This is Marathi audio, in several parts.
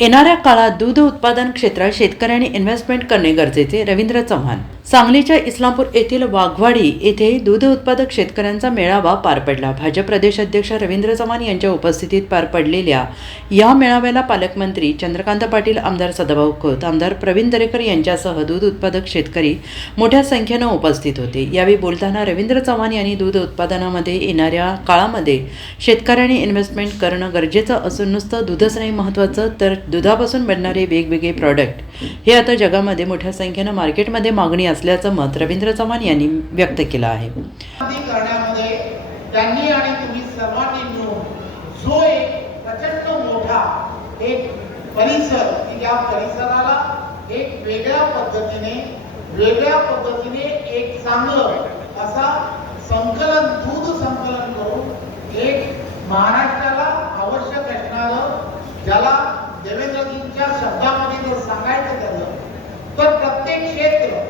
येणाऱ्या काळात दूध उत्पादन क्षेत्रात शेतकऱ्यांनी इन्व्हेस्टमेंट करणे गरजेचे रवींद्र चव्हाण. सांगलीच्या इस्लामपूर येथील वाघवाडी येथे दूध उत्पादक शेतकऱ्यांचा मेळावा पार पडला. भाजप प्रदेश अध्यक्ष रवींद्र चव्हाण यांच्या उपस्थितीत पार पडलेल्या या मेळाव्याला पालकमंत्री चंद्रकांत पाटील आमदार सदाभाऊ खोत आमदार प्रवीण दरेकर यांच्यासह दूध उत्पादक शेतकरी मोठ्या संख्येनं उपस्थित होते. यावेळी बोलताना रवींद्र चव्हाण यांनी दूध उत्पादनामध्ये येणाऱ्या काळामध्ये शेतकऱ्यांनी इन्व्हेस्टमेंट करणं गरजेचं असून नुसतं दूधच नाही महत्त्वाचं तर दुधापासून बनणारे वेगवेगळे प्रॉडक्ट हे आता जगामध्ये मोठ्या संख्येनं मार्केटमध्ये मागणी असल्याचं मत रवींद्र चव्हाण यांनी व्यक्त केलं आहे. त्यांनी आणि तुम्ही सर्वांनी मिळून जो एक प्रचंड मोठा एक परिसर की या परिसराला एक वेगळ्या पद्धतीने वेगळ्या पद्धतीने एक चांगलं असा संकलन दूध संकलन करून एक महाराष्ट्राला आवश्यक असणारं ज्याला देवेंद्रजींच्या शब्दामध्ये जर सांगायचं झालं तर प्रत्येक क्षेत्र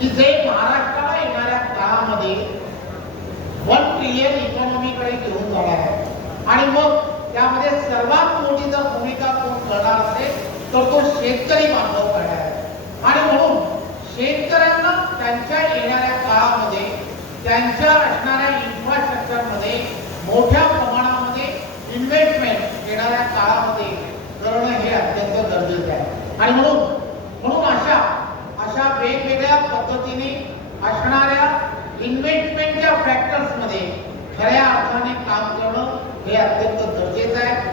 की जे महाराष्ट्राला येणाऱ्या काळामध्ये वन ट्रिलियन इकॉनॉमीकडे घेऊन जाणार आहे. आणि मग त्यामध्ये सर्वात मोठी जर भूमिका कोण करणार असेल तर तो शेतकरी बांधव करणार आहे. आणि म्हणून शेतकऱ्यांना त्यांच्या येणाऱ्या काळामध्ये त्यांच्या असणाऱ्या इन्फ्रास्ट्रक्चरमध्ये मोठ्या प्रमाणामध्ये इन्व्हेस्टमेंट येणाऱ्या काळामध्ये करणं हे अत्यंत गरजेचं आहे आणि म्हणून म्हणून अशा अशा वेगवेगळ्या पद्धतीने असणाऱ्या इन्व्हेस्टमेंटच्या फॅक्टर्समध्ये खऱ्या अर्थाने काम करणं हे अत्यंत गरजेचं आहे.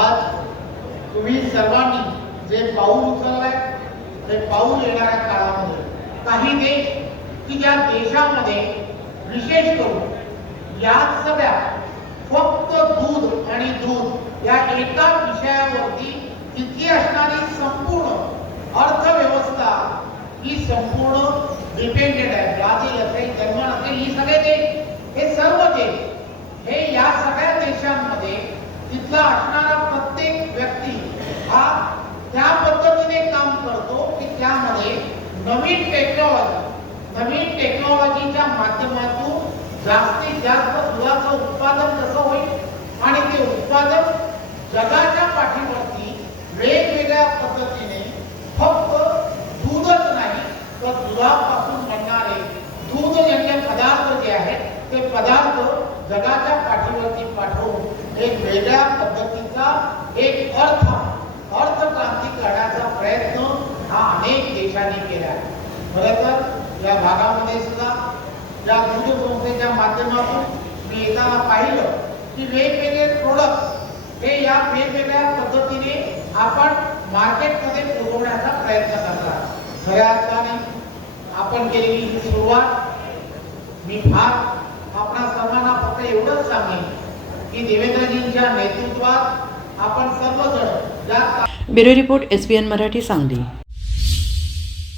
आज तुम्ही सर्वांनी जे पाऊल उचललंय ते पाऊल येणाऱ्या काळामध्ये काही देश की ज्या देशामध्ये विशेष करून या सगळ्या फक्त दूध आणि दूध या एका विषयावरती तितकी असणारी डिपेंडेड आहे. ब्राझील असेल जर्मन असेल ही सगळे देश हे सर्व देश हे या सगळ्या देशांमध्ये तिथला असणारा प्रत्येक व्यक्ती हा त्या पद्धतीने काम करतो की त्यामध्ये नवीन टेक्नॉलॉजी नवीन टेक्नॉलॉजीच्या माध्यमातून जास्तीत जास्त दुधाचं उत्पादन कसं होईल आणि ते उत्पादन जगाच्या पाठीवरती वेगवेगळ्या पद्धतीने फक्त दूधच नाही तर दुधा ते पदार्थ जगाच्या पाठीवरती पाठवून एक वेगळ्या पद्धतीचा एक अर्थ अर्थक्रांती करण्याचा प्रयत्न हा अनेक देशांनी केला. आहे तर या भागामध्ये सुद्धा, या दूध संस्थेच्या माध्यमातून मी येताना पाहिलं की वेगवेगळे प्रोडक्ट हे या वेगवेगळ्या पद्धतीने आपण मार्केटमध्ये पोहोचवण्याचा प्रयत्न करतात. खऱ्या अर्थाने आपण केलेली सुरुवात, मी फार की देवेंद्रजींच्या नेतृत्वात आपण सर्वजण या bureau report S Marathi Sangli.